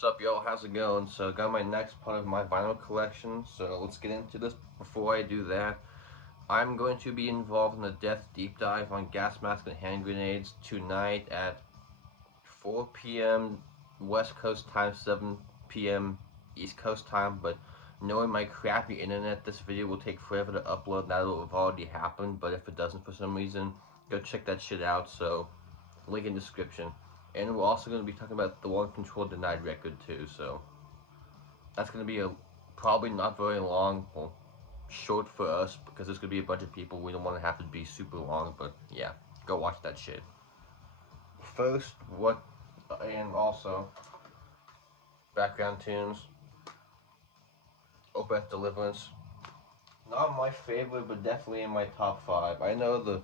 What's up, yo? How's it going? So, got my next part of my vinyl collection. So, let's get into this. Before I do that, I'm going to be involved in the Death Deepdive on gas mask and hand grenades tonight at 4 p.m. West Coast time, 7 p.m. East Coast time. But knowing my crappy internet, this video will take forever to upload. That will have already happened. But if it doesn't for some reason, go check that shit out. So, link in description. And we're also going to be talking about the One Control Denied record too, so that's going to be probably not very long, well, short for us, because there's going to be a bunch of people. We don't want to have to be super long, but yeah, go watch that shit. First, and also, background tunes, Opeth Deliverance. Not my favorite, but definitely in my top 5. I know the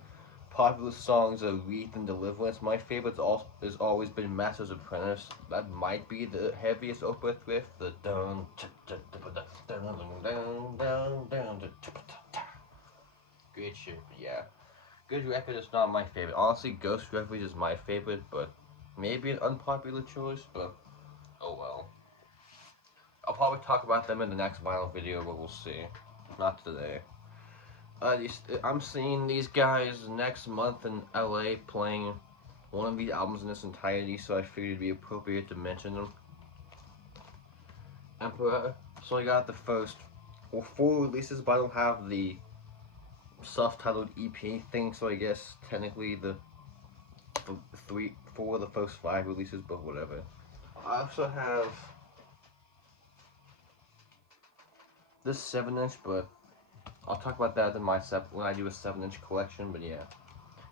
popular songs are Wreath and Deliverance. My favorite has always been Master's Apprentice. That might be the heaviest Opeth riff. The dun great shit, but yeah. Good record is not my favorite. Honestly, Ghost Refuge is my favorite, but maybe an unpopular choice, but oh well. I'll probably talk about them in the next vinyl video, but we'll see. Not today. I'm seeing these guys next month in LA playing one of these albums in its entirety, so I figured it'd be appropriate to mention them. Emperor. So I got the first, well, 4 releases, but I don't have the self-titled EP thing, so I guess technically the 4 of the first 5 releases, but whatever. I also have this 7-inch, but I'll talk about that in my when I do a 7-inch collection, but yeah.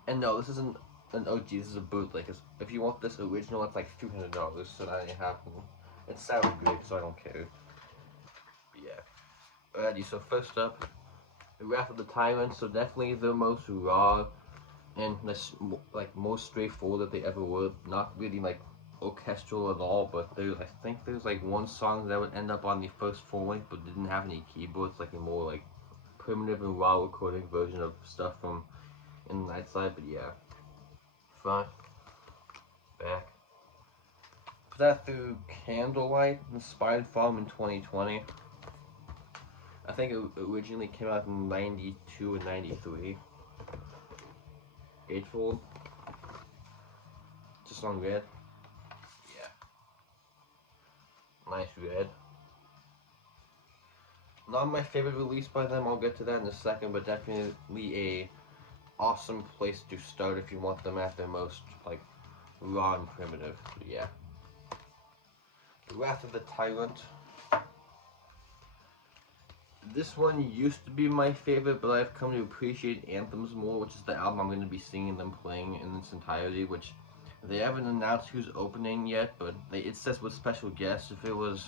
And no, this isn't an OG, this is a bootleg. If you want this original, it's like $200, so now you have one. It sounds great, so I don't care. But yeah. Alrighty, so first up, Wrath of the Tyrant. So definitely the most raw and like most straightforward that they ever were. Not really like orchestral at all, but I think there's like one song that would end up on the first full-length, but didn't have any keyboards, like a more like primitive and raw recording version of stuff from In the Night Side, but yeah. Front, back. Put that through Candlelight, inspired from in 2020. I think it originally came out in 92 and 93. Eightfold. Just on red. Yeah. Nice red. Not my favorite release by them, I'll get to that in a second, but definitely a awesome place to start if you want them at their most like raw and primitive. But yeah. Wrath of the Tyrant. This one used to be my favorite, but I've come to appreciate Anthems more, which is the album I'm going to be seeing them playing in its entirety, which they haven't announced who's opening yet, but it says with special guests. If it was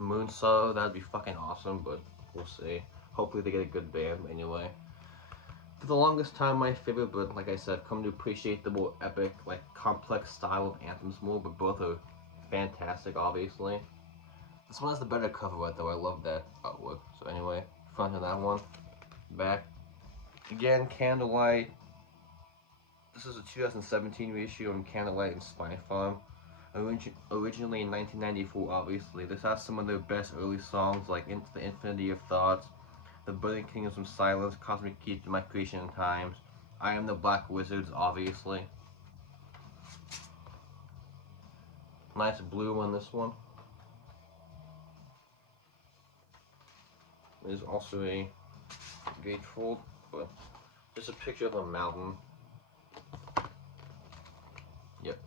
Moonsorrow, that'd be fucking awesome, but we'll see. Hopefully they get a good band anyway. For the longest time, my favorite, but like I said, I've come to appreciate the more epic, like complex style of Anthems more, but both are fantastic, obviously. This one has the better cover art though, I love that artwork. So anyway, front of that one, back. Again, Candlelight. This is a 2017 reissue on Candlelight and Spine Farm. Originally in 1994, obviously. This has some of their best early songs like The Infinity of Thoughts, The Burning Kingdoms of Silence, Cosmic Keys to My Creation and Times, I Am the Black Wizards, obviously. Nice blue on this one. There's also a gatefold, but just a picture of a mountain. Yep.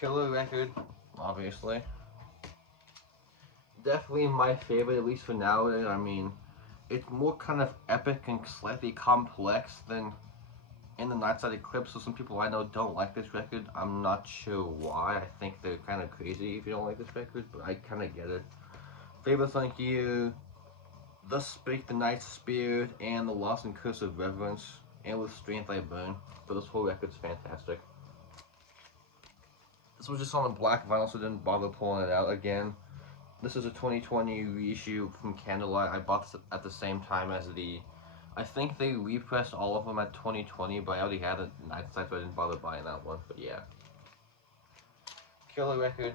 Killer record, obviously. Definitely my favorite, at least for nowadays. I mean, it's more kind of epic and slightly complex than In the Night Side Eclipse, so some people I know don't like this record. I'm not sure why. I think they're kind of crazy if you don't like this record, but I kind of get it. Favorite song here, Thus Spake the Night's Spirit, and The Lost and Curse of Reverence, and With Strength I Burn. But this whole record's fantastic. This was just on a black vinyl, so I didn't bother pulling it out again. This is a 2020 reissue from Candlelight. I bought this at the same time as the... I think they repressed all of them at 2020, but I already had a Night Side, so I didn't bother buying that one. But yeah. Killer record.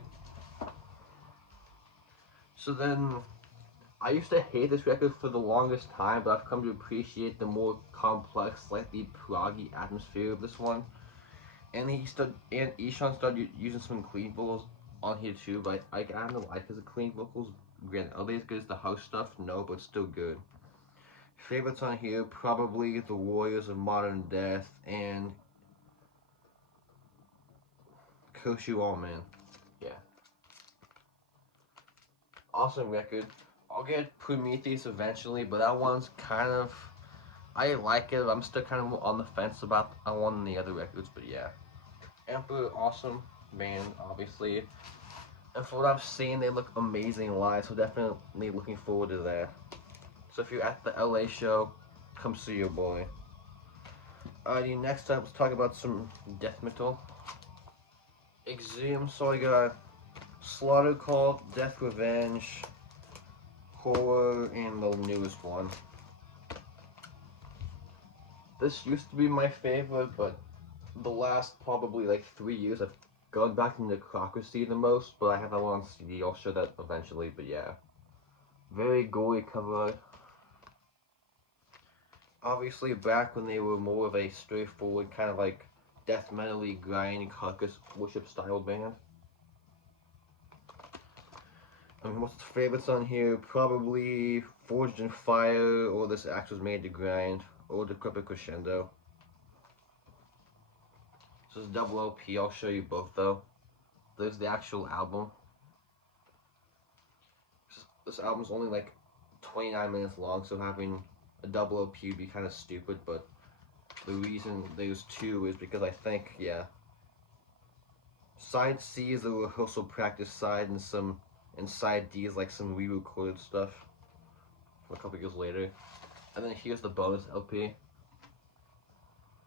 So then, I used to hate this record for the longest time, but I've come to appreciate the more complex, slightly proggy atmosphere of this one. And Ishan started using some clean vocals on here too, but I kind of like his clean vocals. Granted, are they as good as the house stuff? No, but still good. Favorites on here, probably The Warriors of Modern Death and Curse You All, man. Yeah. Awesome record. I'll get Prometheus eventually, but that one's kind of, I like it. I'm still kind of on the fence about one of the other records, but yeah. Emperor, awesome band, obviously. And for what I've seen, they look amazing live, so definitely looking forward to that. So if you're at the LA show, come see your boy. Alrighty, next up, let's talk about some death metal. Exhumed, so I got Slaughter Cult, Death Revenge, Horror, and the newest one. This used to be my favorite, but the last probably like 3 years I've gone back into Necrocracy the most, but I have that one on CD, I'll show that eventually, but yeah. Very gory cover art. Obviously back when they were more of a straightforward kind of like death metal-y grind carcass worship style band. What's the favorites on here? Probably Forged in Fire, or This Axe Was Made to Grind, or Decrepit Crescendo. This is double LP, I'll show you both though. There's the actual album. This album's only like 29 minutes long, so having a double LP would be kind of stupid, but the reason there's two is because I think, yeah, side C is the rehearsal practice side, and side D is like some re-recorded stuff from a couple years later. And then here's the bonus LP.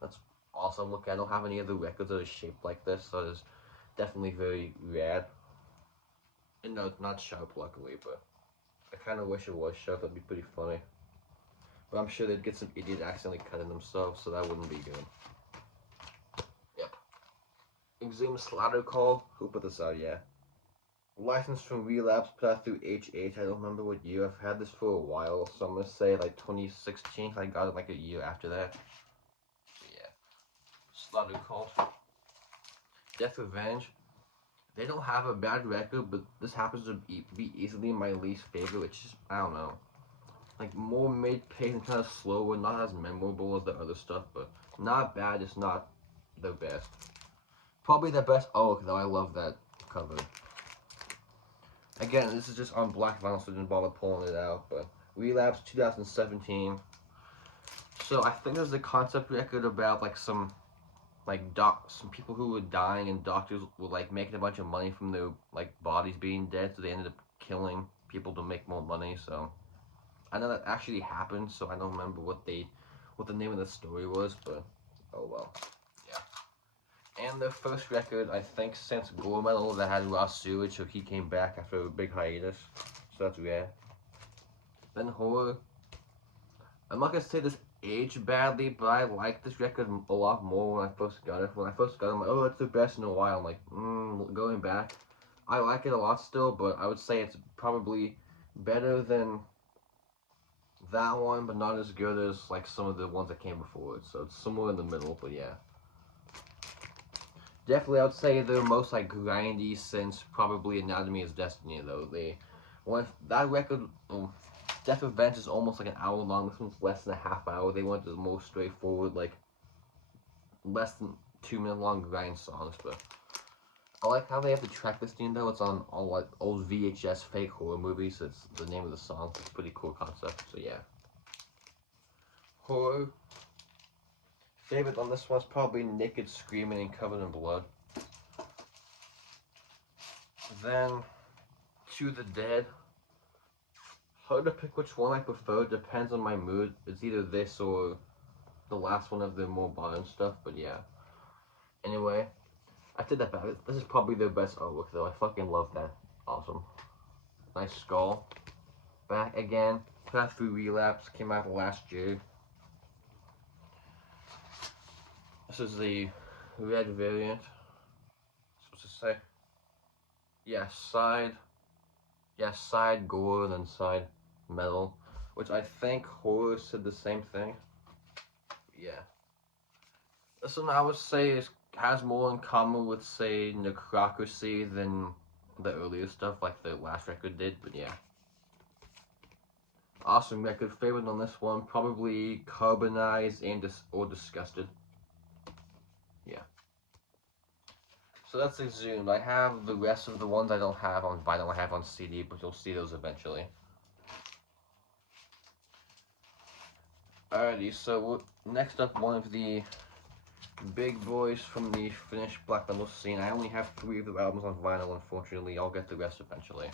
That's awesome. Look, I don't have any other records that are shaped like this, so it's definitely very rad. And no, it's not sharp, luckily, but I kind of wish it was sharp. That'd be pretty funny. But I'm sure they'd get some idiot accidentally cutting themselves, so that wouldn't be good. Yep. Exhumed Slaughter Call. Who put this out? Yeah. Licensed from Relapse, put out through H8. I don't remember what year. I've had this for a while, so I'm gonna say like 2016. I got it like a year after that. But yeah. Slaughter Call. Death Revenge. They don't have a bad record, but this happens to be easily my least favorite, which is, I don't know. Like, more mid-paced and kind of slower, not as memorable as the other stuff, but not bad, just not the best. Probably the best Oak, though. I love that cover. Again, this is just on black vinyl, so I didn't bother pulling it out, but Relapse 2017. So I think there's a concept record about like some people who were dying, and doctors were like making a bunch of money from their like bodies being dead, so they ended up killing people to make more money. So I know that actually happened, so I don't remember what the name of the story was, but oh well. Yeah. And the first record, I think, since gore metal that had Raw Sewage, so he came back after a big hiatus. So that's rare. Then Horror. I'm not gonna say this aged badly, but I like this record a lot more when I first got it. When I first got it, I'm like, oh, it's the best in a while. I'm like, going back, I like it a lot still, but I would say it's probably better than that one, but not as good as like some of the ones that came before it. So it's somewhere in the middle, but yeah. Definitely, I would say they're most like grindy since probably Anatomy is Destiny, though. That record, Death Revenge is almost like an hour long. This one's less than a half hour. They went to the most straightforward, like less than 2 minute long grind songs, but I like how they have the track listing though. It's on all like old VHS fake horror movies. It's the name of the song. It's a pretty cool concept. So yeah. Horror. Favorite on this one's probably Naked Screaming and Covered in Blood. Then To the Dead. Hard to pick which one I prefer. Depends on my mood. It's either this or the last one of the more modern stuff. But yeah. Anyway. I did that back. This is probably their best artwork though. I fucking love that. Awesome. Nice skull. Back again. Put out through Relapse. Came out last year. This is the red variant. Supposed to say. Yeah, side. Yeah, side gore and then side metal, which I think horror said the same thing. Yeah. This one I would say has more in common with, say, Necrocracy than the earlier stuff like the last record did, but yeah. Awesome record. Favorite on this one, probably Carbonized and or Disgusted. Yeah. So that's Exhumed. I have the rest of the ones I don't have on vinyl, I have on CD, but you'll see those eventually. Alrighty, so next up, one of the big boys from the Finnish black metal scene. I only have 3 of the albums on vinyl, unfortunately. I'll get the rest eventually.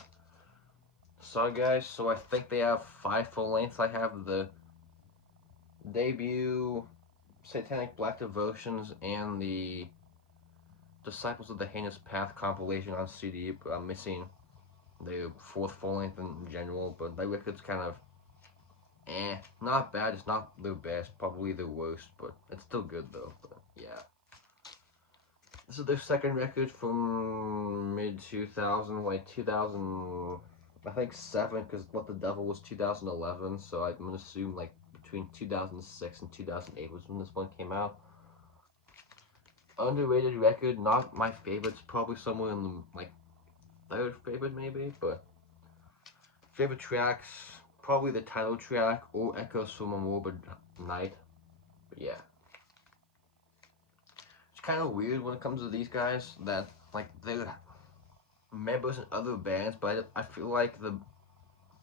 Sargeist, so I think they have 5 full lengths. I have the debut Satanic Black Devotions and the Disciples of the Heinous Path compilation on CD, but I'm missing the 4th full length in general, but that record's kind of not bad. It's not the best, probably the worst, but it's still good though. But yeah, this is their second record from mid 2000, like 2000, I think 7, because What the Devil was 2011. So I'm gonna assume like between 2006 and 2008 was when this one came out. Underrated record, not my favorite. It's probably somewhere in the like 3rd favorite maybe, but favorite tracks, probably the title track or Echoes from a Morbid Night. But yeah. It's kind of weird when it comes to these guys that, like, they're members in other bands, but I feel like the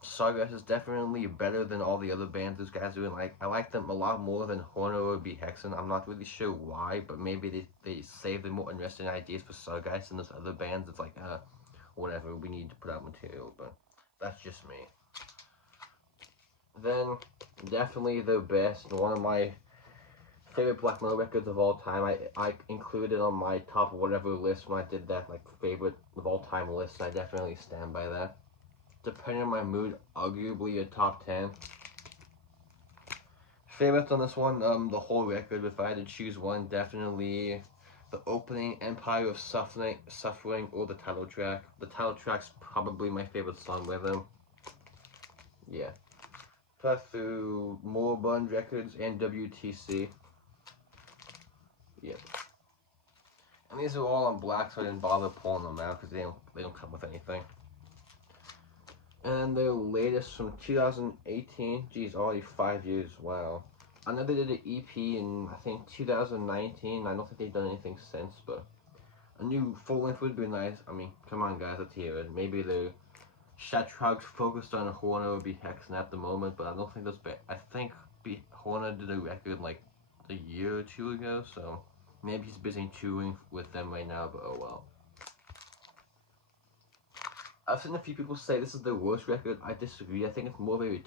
Sargeist is definitely better than all the other bands these guys do, and like, I like them a lot more than Horner or B. Hexen. I'm not really sure why, but maybe they save the more interesting ideas for Sargeist and those other bands. It's like, whatever, we need to put out material, but that's just me. Then, definitely the best, one of my favorite black metal records of all time. I included it on my top whatever list when I did that, like, favorite of all time list. I definitely stand by that. Depending on my mood, arguably a top 10. Favorites on this one, the whole record. If I had to choose one, definitely the opening, Empire of Suffering, or the title track. The title track's probably my favorite song by them. Yeah. Plus through Moribund Records and WTC. Yeah. And these are all on black, so I didn't bother pulling them out because they don't come with anything. And their latest from 2018, geez, already 5 years, wow. I know they did an EP in, I think, 2019. I don't think they've done anything since, but a new full length would be nice. I mean, come on, guys, let's hear it. Maybe the Shatrug's focused on Horner or B. Hexen at the moment, but I don't think that's bad. I think Horner did a record like a year or 2 ago, so maybe he's busy touring with them right now, but oh well. I've seen a few people say this is their worst record. I disagree. I think it's more of a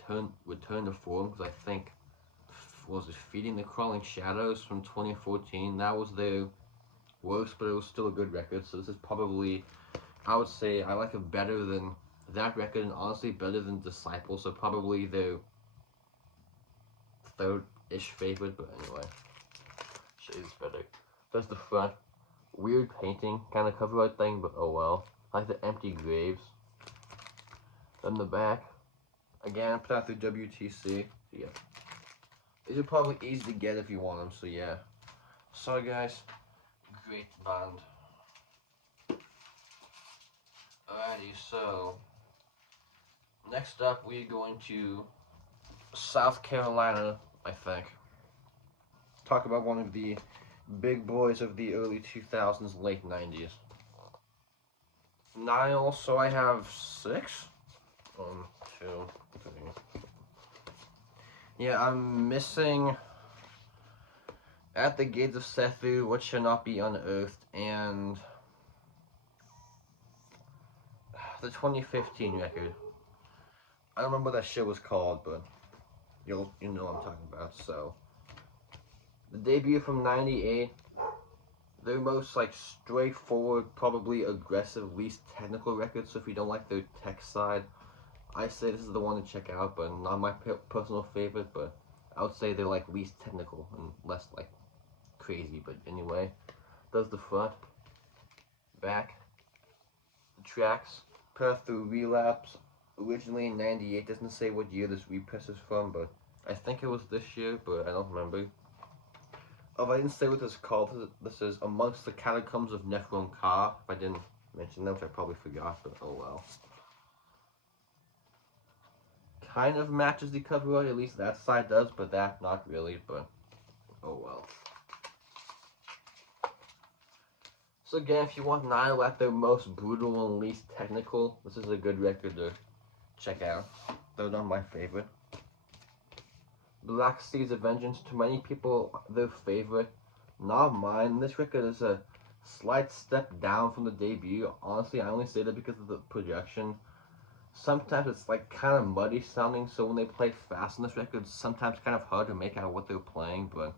return to form, because I think, was it Feeding the Crawling Shadows from 2014? That was their worst, but it was still a good record. So this is probably, I would say, I like it better than that record, and honestly better than Disciple. So probably their 3rd-ish favorite, but anyway. Shades better. There's the front. Weird painting, kind of cover art thing, but oh well. I like the empty graves. Then the back. Again, put out through WTC. Yeah. These are probably easy to get if you want them, so yeah. Sorry guys. Great band. Alrighty, so next up we're going to South Carolina, I think. Talk about one of the big boys of the early 2000s, late 90s. Nile, so I have 6. 1, 2, 3. Yeah, I'm missing At the Gates of Sethu, What Shall Not Be Unearthed, and the 2015 record. I don't remember what that shit was called, but you know what I'm talking about. So the debut from '98, their most like straightforward, probably aggressive, least technical record. So if you don't like their tech side, I say this is the one to check out. But not my personal favorite. But I would say they're like least technical and less like crazy. But anyway, there's the front, back, the tracks. Put through Relapse. Originally in '98, doesn't say what year this repress is from, but I think it was this year, but I don't remember. Oh, I didn't say what this is called. This is Amongst the Catacombs of Nephron Ka. If I didn't mention that, which I probably forgot, but oh well. Kind of matches the cover art, at least that side does, but that not really, but oh well. So again, if you want Nile at their most brutal and least technical, this is a good record to check out. They're not my favorite. Black Seeds of Vengeance, to many people, their favorite. Not mine. This record is a slight step down from the debut. Honestly, I only say that because of the production. Sometimes it's like kind of muddy sounding, so when they play fast on this record, it's sometimes kind of hard to make out what they're playing, but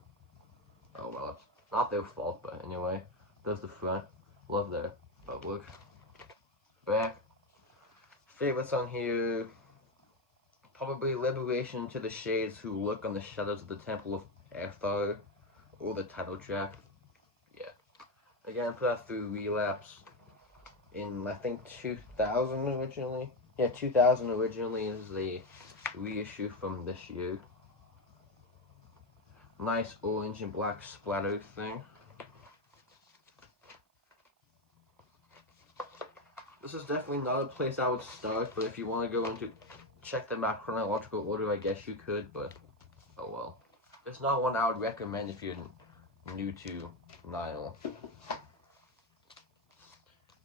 oh well, it's not their fault, but anyway. There's the front. Love their artwork. Back. Favorite song here, probably Liberation to the Shades Who Look on the Shadows of the Temple of Athar, or the title track. Yeah. Again, put that through Relapse in, I think, 2000 originally. Yeah, 2000 originally is the reissue from this year. Nice orange and black splatter thing. This is definitely not a place I would start, but if you want to go into check them out chronological order, I guess you could, but oh well. It's not one I would recommend if you're new to Nile.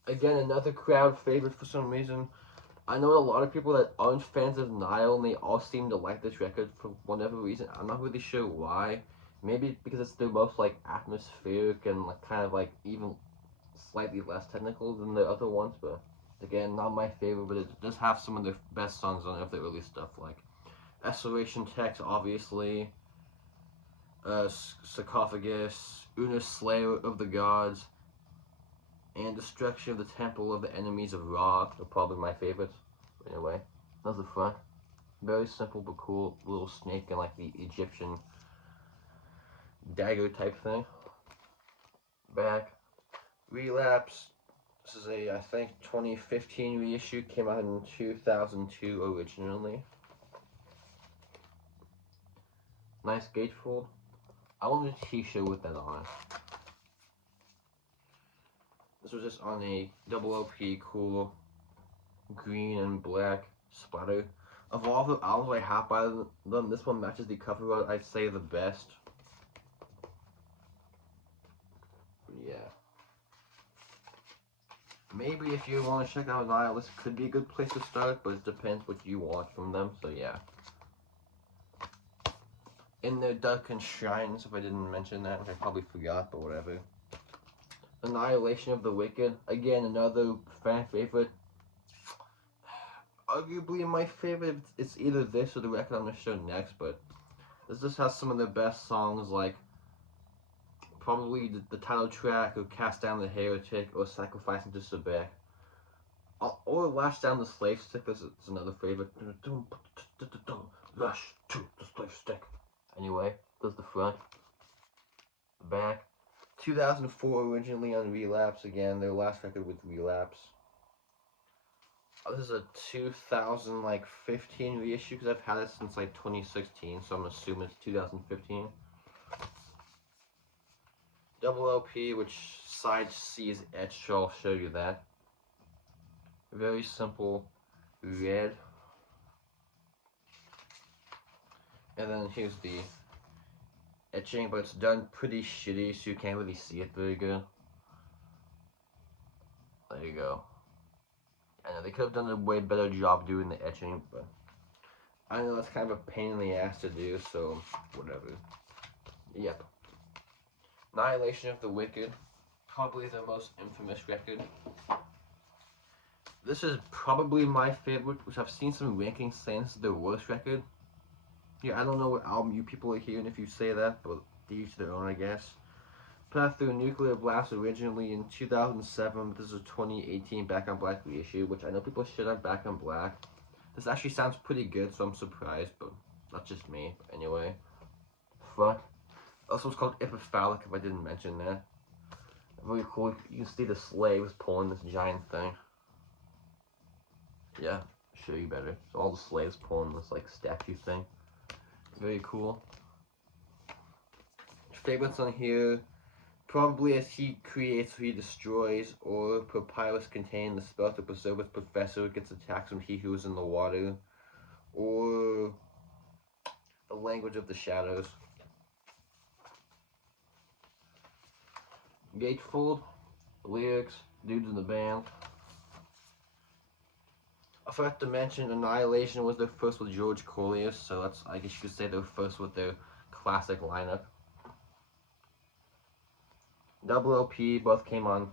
Again, another crowd favorite for some reason. I know a lot of people that aren't fans of Nile, and they all seem to like this record for whatever reason. I'm not really sure why. Maybe because it's the most like atmospheric and like kind of like even slightly less technical than the other ones, but again, not my favorite, but it does have some of the best songs on it of the early stuff, like Escalation Text, obviously, Sarcophagus, Una Slayer of the Gods, and Destruction of the Temple of the Enemies of Ra are probably my favorites. But anyway, that's the front. Very simple but cool, little snake and like the Egyptian dagger type thing. Back. Relapse. This is a, I think, 2015 reissue. Came out in 2002 originally. Nice gatefold. I wanted a t-shirt with that on it. This was just on a double LP, cool green and black splatter. Of all the albums I have by them, this one matches the cover art, I'd say, the best. Yeah. Maybe if you want to check out Nile, this could be a good place to start, but it depends what you want from them, so yeah. In their Darkened Shrines, if I didn't mention that, which I probably forgot, but whatever. Annihilation of the Wicked, again, another fan favorite. Arguably my favorite, it's either this or the record I'm going to show next, but this just has some of the best songs, like probably the title track of Cast Down the Heretic or Sacrificing to Sebek. Or Lash Down the Slave Stick, this is another favorite. Lash to the Slave Stick. Anyway, there's the front. The back. 2004 originally on Relapse, again, their last record with Relapse. This is a 2015 reissue because I've had it since like 2016, so I'm assuming it's 2015. Double LP, which side C is etched, so I'll show you that. Very simple red. And then here's the etching, but it's done pretty shitty, so you can't really see it very good. There you go. I know they could have done a way better job doing the etching, but I know that's kind of a pain in the ass to do, so whatever. Yep. Annihilation of the Wicked, probably the most infamous record. This is probably my favorite, which I've seen some rankings saying this is their worst record. Yeah, I don't know what album you people are hearing if you say that, but each their own, I guess. Put through Nuclear Blast originally in 2007, but this is a 2018 Back on Black reissue, which I know people shit on Back on Black. This actually sounds pretty good, so I'm surprised, but that's just me. But anyway, front. Also, it's called Epiphalic, if I didn't mention that. Really cool. You can see the slaves pulling this giant thing. Yeah, show you better. So all the slaves pulling this like statue thing. Very cool. Favorites on here, probably as he creates or he destroys, or papyrus containing the spell to preserve its professor gets attacked from he who is in the water, or the language of the shadows. Gatefold, lyrics, dudes in the band. I forgot to mention Annihilation was their first with George Corlius, so that's, I guess you could say, their first with their classic lineup. Double LP both came on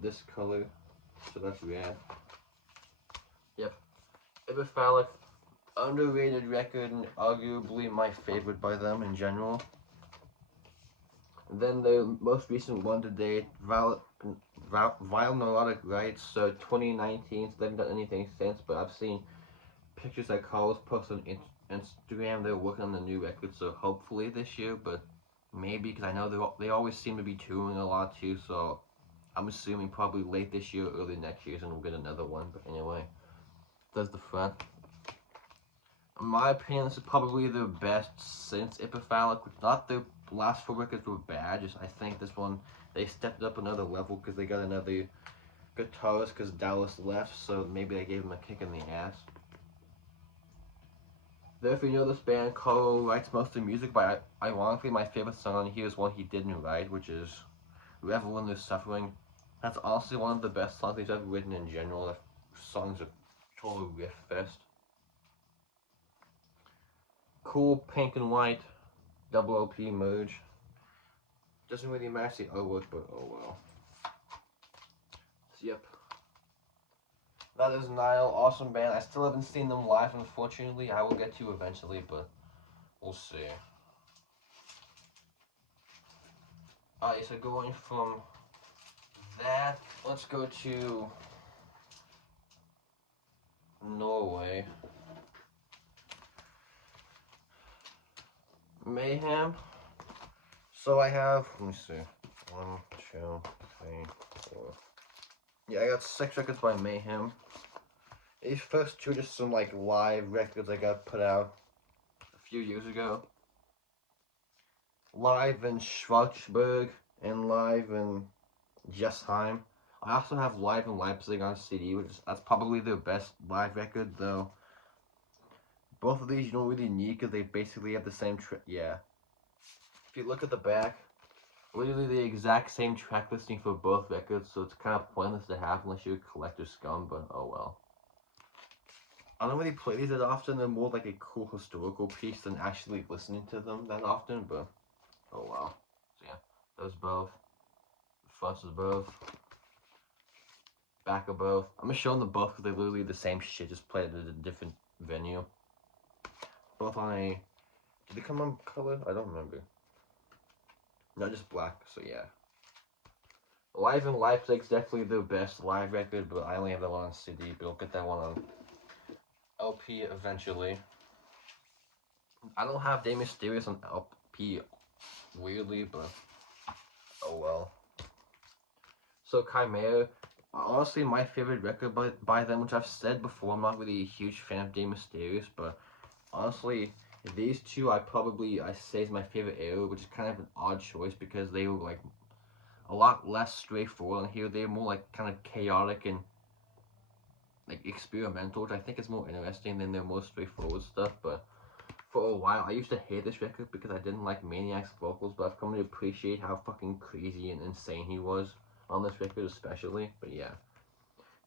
this color, so that's rare. Yep. Epiphalic, underrated record and arguably my favorite by them in general. And then the most recent one to date, Vile Neurotic Rights, so 2019, so they haven't done anything since, but I've seen pictures that Carlos posts on Instagram. They're working on the new record, so hopefully this year, but maybe, because I know they always seem to be touring a lot too, so I'm assuming probably late this year, early next year, and we'll get another one. But anyway, that's the front. In my opinion, this is probably the best since Epiphalic. Not the last four records were bad, just I think this one, they stepped up another level because they got another guitarist because Dallas left, so maybe they gave him a kick in the ass. Though if you know this band, Carl writes most of the music, but ironically my favorite song on here is one he didn't write, which is Revel in the Suffering. That's honestly one of the best songs he's ever written in general. That song's a total riff fest. Cool pink and white double LP merge. Doesn't really match the artwork, but oh well. So, yep. That is Nile, awesome band. I still haven't seen them live, unfortunately. I will get to eventually, but we'll see. Alright, so going from that, let's go to Norway. Mayhem. So I have, let me see, 1, 2, 3, 4. Yeah, I got 6 records by Mayhem. These first two are just some like live records I got put out a few years ago. Live in Schwarzburg and live in Jessheim. I also have live in Leipzig on CD, which is, that's probably their best live record, though. Both of these you don't really need because they basically have the same yeah. If you look at the back, literally the exact same track listing for both records, so it's kind of pointless to have unless you're a collector scum, but oh well. I don't really play these that often. They're more like a cool historical piece than actually listening to them that often, but oh wow. So yeah, those both. Fronts is both. Back of both. I'm just showing them both because they're literally the same shit, just played at a different venue. Both on a... Did they come on color? I don't remember. No, just black, so yeah. Live in Leipzig's definitely their best live record, but I only have that one on CD, but I'll get that one on LP eventually. I don't have De Mysterious on LP, weirdly, but oh well. So Chimera, honestly my favorite record by them, which I've said before, I'm not really a huge fan of De Mysterious, but honestly, these two I say is my favorite era, which is kind of an odd choice because they were like a lot less straightforward, and here they're more like kind of chaotic and like experimental, which I think is more interesting than their more straightforward stuff. But for a while I used to hate this record because I didn't like Maniac's vocals, but I've come to appreciate how fucking crazy and insane he was on this record especially. But yeah,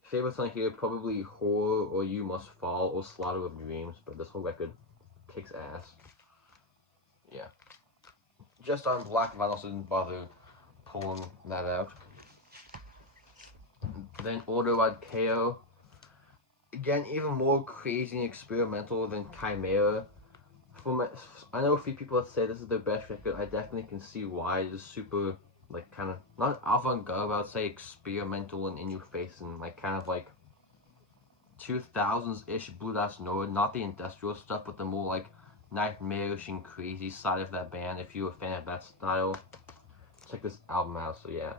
favorites on here probably Horror or You Must Fall or Slaughter of Dreams, but this whole record kicks ass. Yeah, just on black vinyl, so didn't bother pulling that out. Then Order Rod KO, again even more crazy and experimental than Chimera. I know a few people that say this is their best record. I definitely can see why. It's super like kind of not avant-garde, but I'd say experimental and in your face, and like kind of like 2000s-ish Blue Dot Nord, not the industrial stuff, but the more like nightmarish and crazy side of that band. If you're a fan of that style, check this album out. So yeah,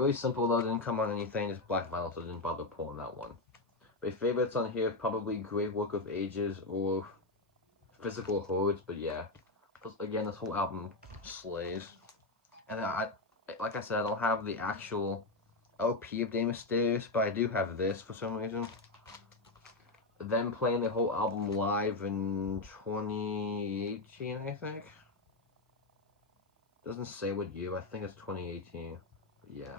Very simple though, didn't come on anything, just black vinyl, so I didn't bother pulling that one. My favorites on here, probably Great Work of Ages or Physical Hordes, but yeah. Again, this whole album slays. And then like I said, I don't have the actual LP of De Mysterious, but I do have this for some reason. Them playing the whole album live in 2018, I think. Doesn't say what year, I think it's 2018. But yeah.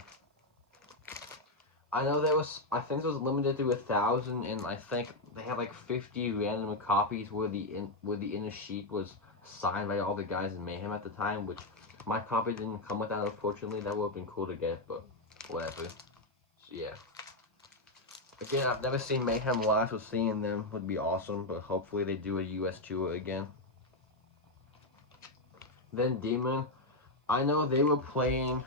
I know I think it was limited to 1,000, and I think they had like 50 random copies where the inner sheet was signed by all the guys in Mayhem at the time, which my copy didn't come with that, unfortunately. That would have been cool to get, but whatever. So yeah. Again, I've never seen Mayhem live, so seeing them would be awesome, but hopefully they do a US tour again. Then Demon. I know they were playing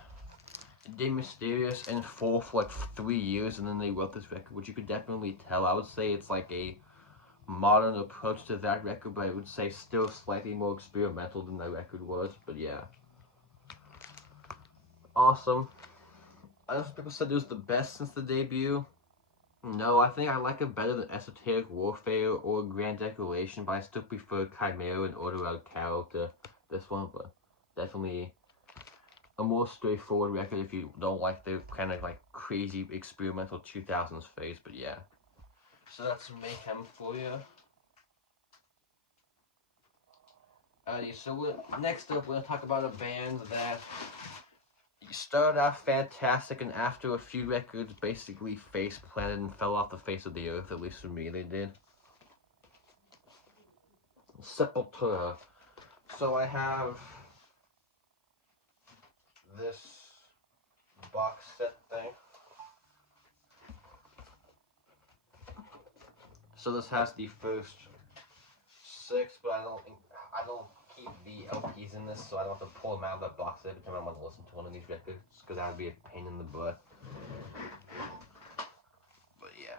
De Mysterious in full for like 3 years, and then they wrote this record, which you could definitely tell. I would say it's like a modern approach to that record, but I would say still slightly more experimental than that record was, but yeah. Awesome. I know some people said it was the best since the debut. No, I think I like it better than Esoteric Warfare or Grand Decoration, but I still prefer Chimera and Order Out Carol to this one, but definitely a more straightforward record if you don't like the kind of like crazy experimental 2000s phase, but yeah. So that's Mayhem for you. Alrighty, so next up we're going to talk about a band that started out fantastic, and after a few records basically face planted and fell off the face of the earth, at least for me they did. Sepultura. So I have this box set thing. So this has the first 6, but I don't keep the LPs in this, so I don't have to pull them out of that box every time I want to listen to one of these records, because that would be a pain in the butt. But yeah.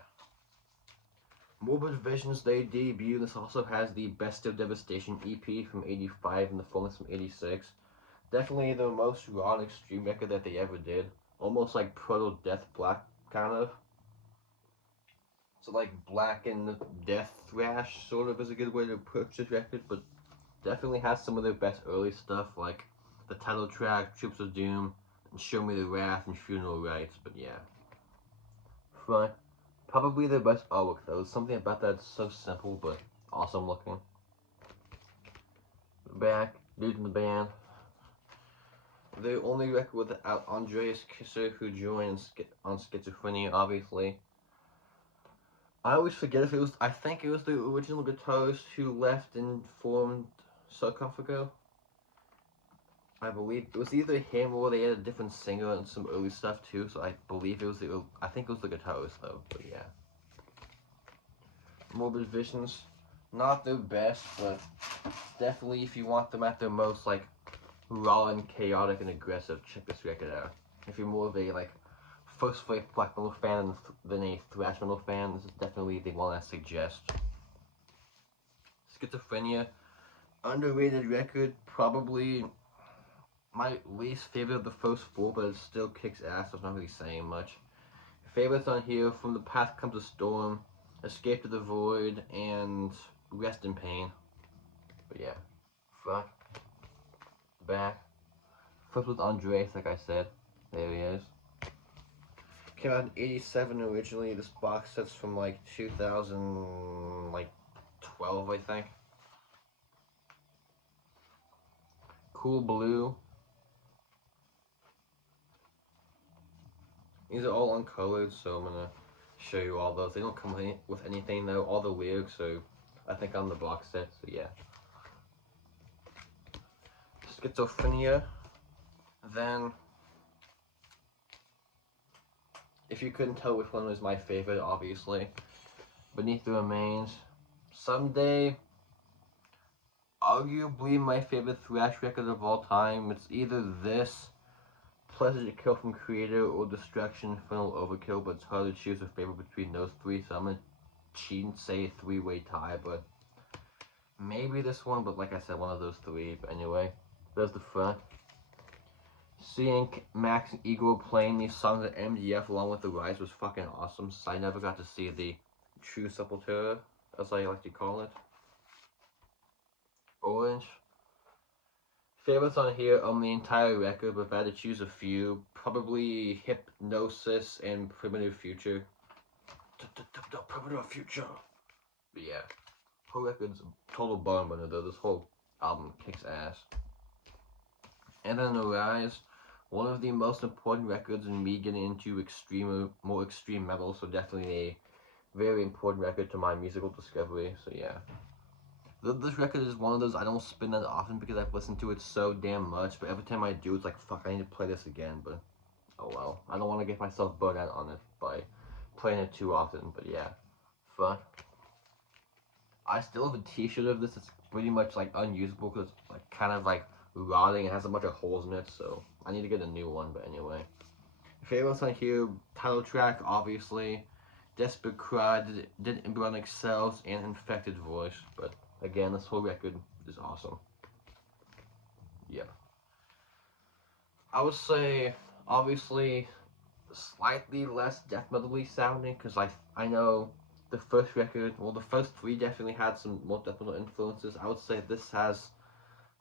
Morbid Visions, they debut. This also has the Best of Devastation EP from 85 and the fullness from 86. Definitely the most raw and extreme record that they ever did. Almost like proto Death Black, kind of. So like black and death thrash, sort of, is a good way to approach this record, but definitely has some of their best early stuff, like the title track, Troops of Doom, and Show Me the Wrath, and Funeral Rites, but yeah. Front, probably their best artwork though. There's something about that that's so simple, but awesome looking. Back, dudes in the band. The only record without Andreas Kisser, who joined on Schizophrenia, obviously. I always forget if it was, I think it was the original guitarist who left and formed Sarcophago. I believe it was either him or they had a different singer and some early stuff too, so I believe it was I think it was the guitarist though, but yeah. Morbid Visions, not their best, but definitely if you want them at their most like raw and chaotic and aggressive, check this record out. If you're more of a like first wave black metal fan than a thrash metal fan, this is definitely the one I suggest. Schizophrenia, underrated record, probably my least favorite of the first 4, but it still kicks ass, so it's not really saying much. Favorites on here, From the Path Comes a Storm, Escape to the Void, and Rest in Pain. But yeah, front, back. First with Andreas, like I said, there he is. Came out in 87 originally. This box set's from like 2012, I think. Cool Blue. These are all uncolored, so I'm gonna show you all those. They don't come with anything though. All the lyrics are, I think, on the box set, so yeah. Schizophrenia. Then, if you couldn't tell which one was my favorite, obviously, Beneath the Remains. Someday, arguably my favorite thrash record of all time. It's either this, Pleasure to Kill from Creator, or Destruction, Infernal Overkill, but it's hard to choose a favorite between those 3, so I'm gonna cheat and say a 3-way tie, but maybe this one, but like I said, one of those 3, but anyway, there's the front. Seeing Max and Igor playing these songs at MDF along with the Rise was fucking awesome, since I never got to see the true Sepultura, as I like to call it. Orange. Favorites on here on the entire record, but if I had to choose a few, probably Hypnosis and Primitive Future. Primitive Future. But yeah, whole record's a total bone winner though. This whole album kicks ass. And then The Rise, one of the most important records in me getting into more extreme metal, so definitely a very important record to my musical discovery, so yeah. This record is one of those I don't spin that often because I've listened to it so damn much, but every time I do, it's like, fuck, I need to play this again, but oh well. I don't want to get myself burnt out on it by playing it too often, but yeah. Fun. I still have a t-shirt of this. It's pretty much like unusable because it's like kind of like rotting and has a bunch of holes in it, so I need to get a new one, but anyway. Favorites on here, title track, obviously. Desperate Cry, did Embryonic Cells, and Infected Voice, but again, this whole record is awesome. Yep. I would say, obviously, slightly less death metal-y sounding, because I know the first record, well, the first three definitely had some more death metal influences. I would say this has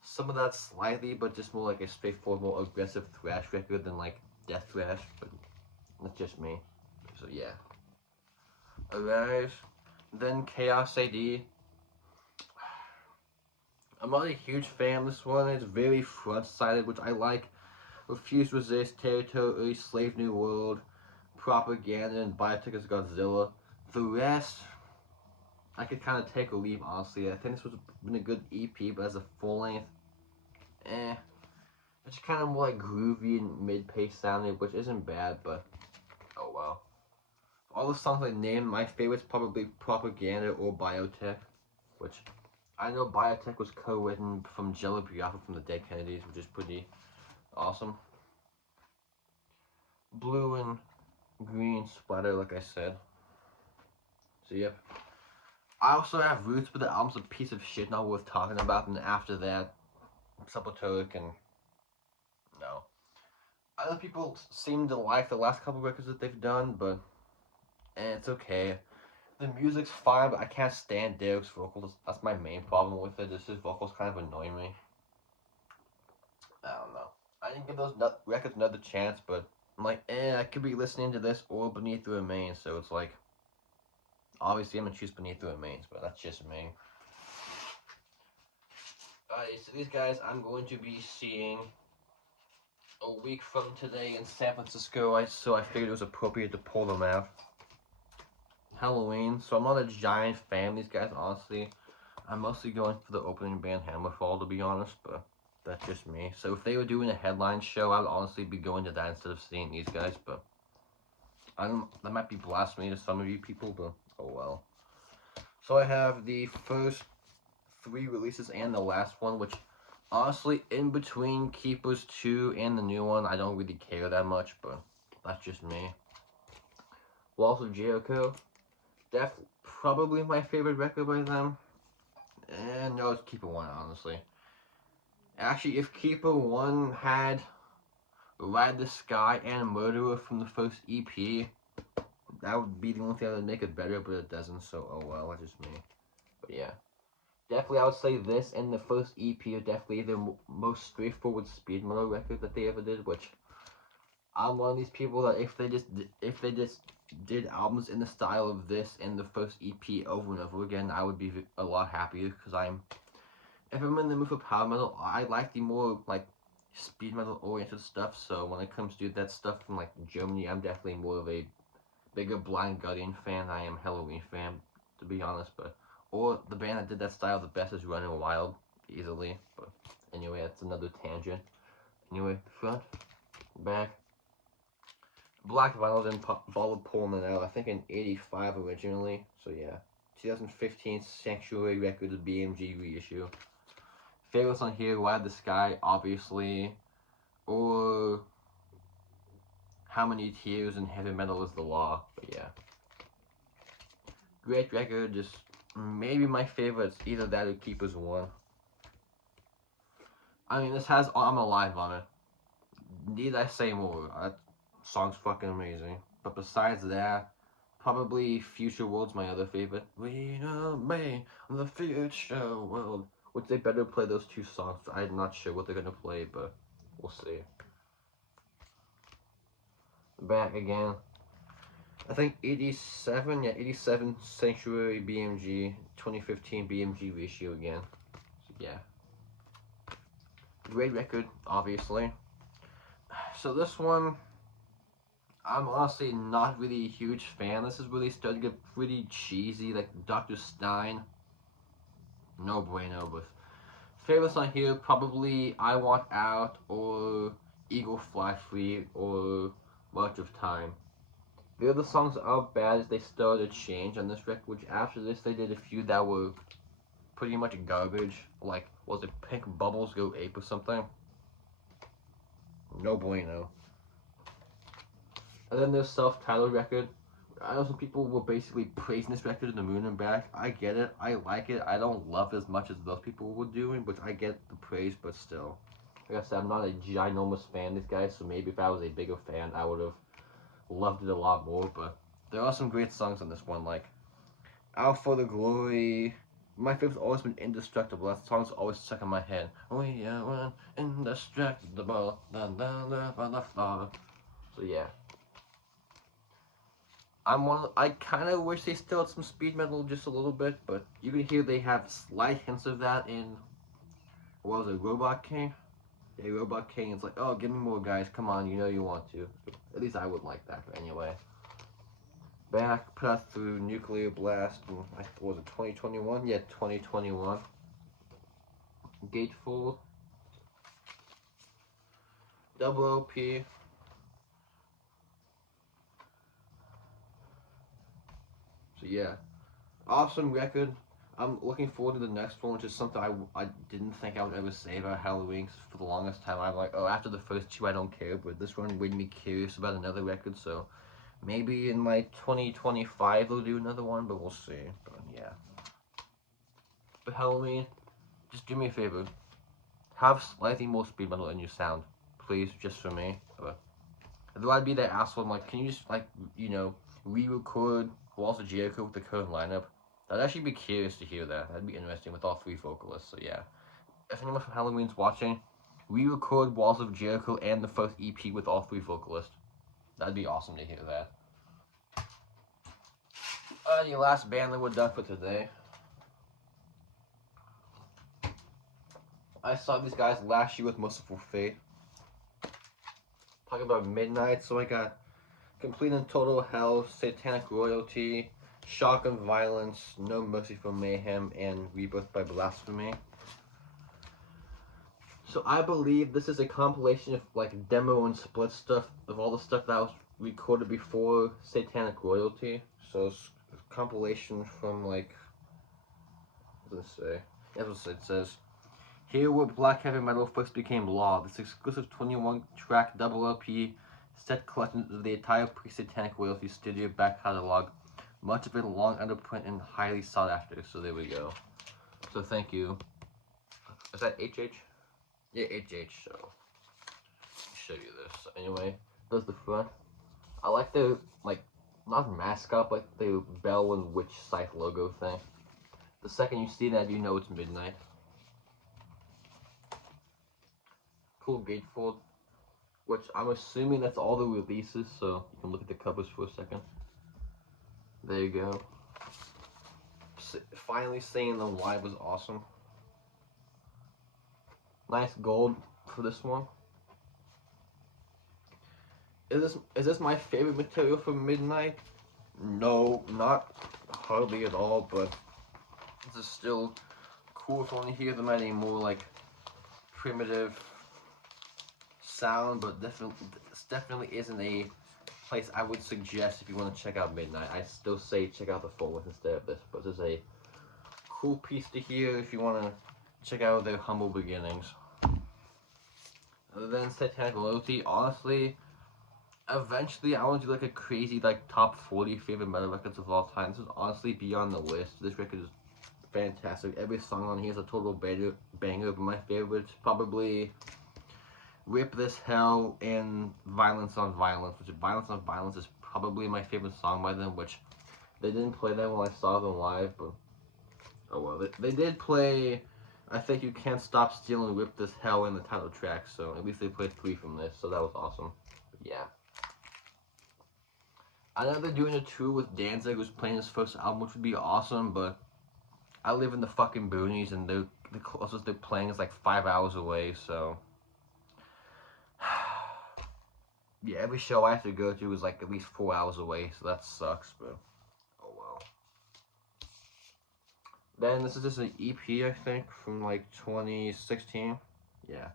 some of that slightly, but just more like a straightforward, more aggressive thrash record than like death thrash, but that's just me. So yeah. Arise, then Chaos AD. I'm not a huge fan of this one. It's very front-sided, which I like. Refuse Resist, Territory, Slave New World, Propaganda, and Biotech as Godzilla. The rest, I could kind of take or leave, honestly. I think this would have been a good EP, but as a full-length, it's kind of more like groovy and mid-pace sounding, which isn't bad, but oh well. All the songs I named, my favorite's probably Propaganda or Biotech, which I know Biotech was co-written from Jello Biafra from the Dead Kennedys, which is pretty awesome. Blue and green splatter, like I said. So yep. I also have Roots, but the album's a piece of shit, not worth talking about. And after that, Sepultura can no. Other people seem to like the last couple records that they've done, but it's okay. The music's fine, but I can't stand Derek's vocals. That's my main problem with it. Just his vocals kind of annoy me. I don't know. I didn't give those records another chance, but I'm like, I could be listening to this or Beneath the Remains, so it's like, obviously I'm gonna choose Beneath the Remains, but that's just me. Alright, so these guys I'm going to be seeing a week from today in San Francisco, so I figured it was appropriate to pull them out. Helloween, so I'm not a giant fan of these guys, honestly. I'm mostly going for the opening band Hammerfall, to be honest, but that's just me. So if they were doing a headline show, I'd honestly be going to that instead of seeing these guys, but that might be blasphemy to some of you people, but oh well. So I have the first 3 releases and the last one, which honestly, in between Keepers 2 and the new one, I don't really care that much, but that's just me. Walls of Jericho, probably my favorite record by them. And no, it's Keeper 1, honestly. Actually, if Keeper 1 had Ride the Sky and Murderer from the first EP, that would be the only thing that would make it better, but it doesn't, so oh well, that's just me. But yeah. Definitely, I would say this and the first EP are definitely the most straightforward speed metal record that they ever did, which I'm one of these people that if they just did albums in the style of this and the first EP over and over again, I would be a lot happier, because if I'm in the mood for power metal, I like the more like speed metal oriented stuff. So when it comes to that stuff from like Germany, I'm definitely more of a bigger Blind Guardian fan. I am Helloween fan, to be honest, or the band that did that style the best is Running Wild, easily. But anyway, that's another tangent. Anyway, front, back. Black Vinyl then followed pulling it out, I think in '85 originally. So yeah, 2015 Sanctuary Records BMG reissue. Favorites on here, Ride the Sky, obviously, or How Many Tears in Heavy Metal Is the Law, but yeah. Great record, just maybe my favorite, either that or Keepers 1. I mean, this has I'm Alive on it. need I say more? That song's fucking amazing. But besides that, probably Future World's my other favorite. We are made the future world. Which they better play those two songs. I'm not sure what they're gonna play, but we'll see. Back again. I think 87, yeah, 87 Sanctuary BMG, 2015 BMG ratio again. So yeah. Great record, obviously. So this one, I'm honestly not really a huge fan. This is really starting to get pretty cheesy, like Dr. Stein. No bueno, but favorites on here, probably I Want Out, or Eagle Fly Free, or March of Time. The other songs aren't bad as they started to change on this record, which after this they did a few that were pretty much garbage. Like, was it Pink Bubbles Go Ape or something? No bueno. And then their self-titled record. I know some people were basically praising this record to the moon and back. I get it. I like it. I don't love it as much as those people were doing, but I get the praise, but still. Like I said, I'm not a ginormous fan of these guys, so maybe if I was a bigger fan, I would have loved it a lot more, but there are some great songs on this one, like Out for the Glory. My favorite's always been Indestructible. That song's always stuck in my head. We are indestructible. So yeah. I kind of wish they still had some speed metal just a little bit, but you can hear they have slight hints of that in, what was it, Robot King? Yeah, Robot King. It's like, oh, give me more, guys. Come on, you know you want to. At least I would like that, but anyway. Back, put out through Nuclear Blast, and was it 2021? Yeah, 2021. Gatefold. Double LP. So yeah, awesome record. I'm looking forward to the next one, which is something I didn't think I would ever say about Helloween. For the longest time, I'm like, oh, after the first two, I don't care. But this one made me curious about another record, so maybe in like 2025 they'll do another one, but we'll see. But yeah. But Helloween, just do me a favor. Have slightly more speed metal in your sound, please, just for me. But though I'd be that asshole, I'm like, can you just, like, you know, re-record Walls of Jericho with the current lineup? I'd actually be curious to hear that. That'd be interesting with all three vocalists, so yeah. If anyone from Helloween's watching, re-record Walls of Jericho and the first EP with all three vocalists. That'd be awesome to hear that. The last band that we're done for today. I saw these guys last year with Merciful Fate. Talking about Midnight, so I got Complete and Total Hell, Satanic Royalty, Shock and Violence, No Mercy for Mayhem, and Rebirth by Blasphemy. So I believe this is a compilation of like demo and split stuff of all the stuff that was recorded before Satanic Royalty. So it's a compilation from like, what does it say? That's what it says. Here where black heavy metal first became law, this exclusive 21-track double LP set collection of the entire pre-Satanic Royalty studio back catalog, much of it long under print and highly sought after. So there we go. So thank you. Is that HH? Yeah, HH. So let me show you this. So anyway, there's the front. I like the, like, not mascot, but the bell and witch scythe logo thing. The second you see that, you know it's Midnight. Cool gatefold, which I'm assuming that's all the releases, so you can look at the covers for a second. There you go. Finally seeing them live was awesome. Nice gold for this one. Is this my favorite material for Midnight? No, not hardly at all, but this is still cool if I want to hear them at a more like primitive sound, but definitely isn't a place I would suggest if you want to check out Midnight. I still say check out the full list instead of this, but this is a cool piece to hear if you want to check out their humble beginnings. Other than Satanic Loyalty, honestly, eventually I want to do like a crazy like top 40 favorite metal records of all time. This is honestly beyond the list. This record is fantastic. Every song on here is a total banger, but my favorite's probably Rip This Hell and Violence on Violence, which Violence on Violence is probably my favorite song by them, which they didn't play that when I saw them live, but oh well. They did play, I Think You Can't Stop Stealing, Rip This Hell in the title track, so at least they played 3 from this, so that was awesome. But yeah. I know they're doing a tour with Danzig, who's playing his first album, which would be awesome, but I live in the fucking boonies, and the closest they're playing is like 5 hours away, so yeah, every show I have to go to is like at least 4 hours away, so that sucks, but oh well. Then this is just an EP, I think, from like 2016. Yeah.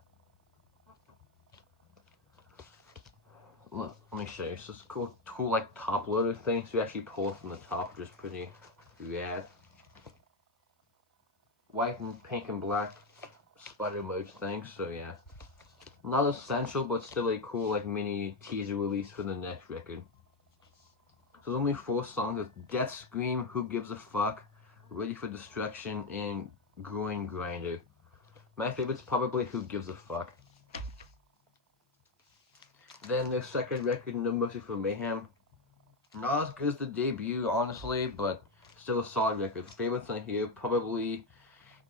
Look, let me show you. It's this cool like top loader thing, so you actually pull it from the top, which is pretty rad. White and pink and black spider merge thing, so yeah. Not essential, but still a cool like mini teaser release for the next record. So there's only 4 songs. It's Death Scream, Who Gives a Fuck, Ready for Destruction, and Groin Grinder. My favorite's probably Who Gives a Fuck. Then their second record, No Mercy for Mayhem. Not as good as the debut, honestly, but still a solid record. Favorites on here, probably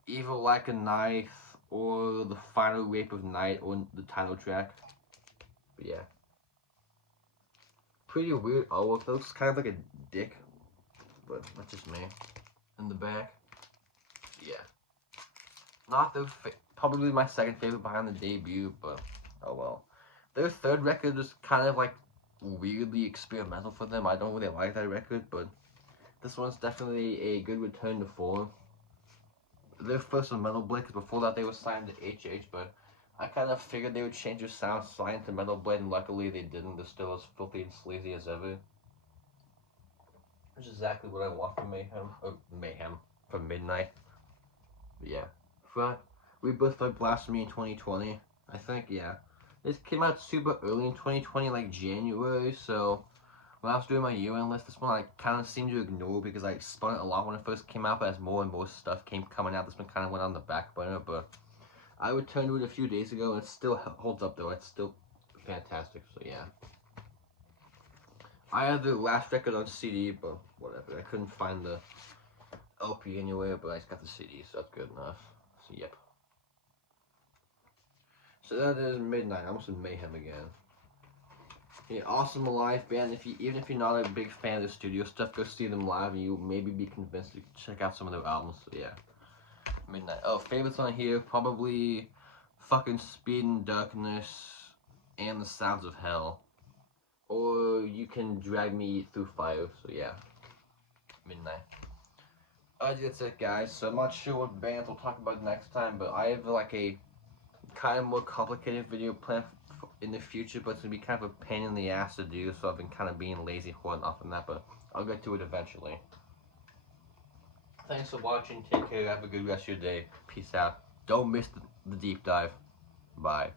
Evil Like a Knife, or The Final Rape of Night, or the title track. But yeah. Pretty weird artwork. That looks kind of like a dick, but that's just me. In the back. Yeah. Not the probably my second favorite behind the debut, but oh well. Their third record is kind of like weirdly experimental for them. I don't really like that record, but this one's definitely a good return to form. Their first was Metal Blade, because before that they were signed to HH, but I kind of figured they would change their sound, sign to Metal Blade, and luckily they didn't. They're still as filthy and sleazy as ever. Which is exactly what I want from Mayhem, from Midnight. But yeah. Front, Rebirth by Blasphemy in 2020, I think, yeah. This came out super early in 2020, like January, so when I was doing my year-end list, this one I kind of seemed to ignore because I spun it a lot when it first came out, but as more and more stuff coming out, this one kind of went on the back burner, but I returned to it a few days ago, and it still holds up, though. It's still fantastic, so yeah. I had the last record on CD, but whatever. I couldn't find the LP anywhere, but I just got the CD, so that's good enough. So, yep. So that is Midnight. I almost said Mayhem again. Yeah, awesome live band. Even if you're not a big fan of the studio stuff, go see them live, and you'll maybe be convinced to check out some of their albums. So yeah, Midnight. Oh, favorites on here probably fucking Speed and Darkness and The Sounds of Hell, or You Can Drag Me Through Fire. So yeah, Midnight. That's it, guys. So I'm not sure what bands we'll talk about next time, but I have like a kind of more complicated video plan in the future, but it's gonna be kind of a pain in the ass to do, so I've been kind of being lazy holding off on that, but I'll get to it eventually. Thanks for watching. Take care. Have a good rest of your day. Peace out. Don't miss the deep dive. Bye.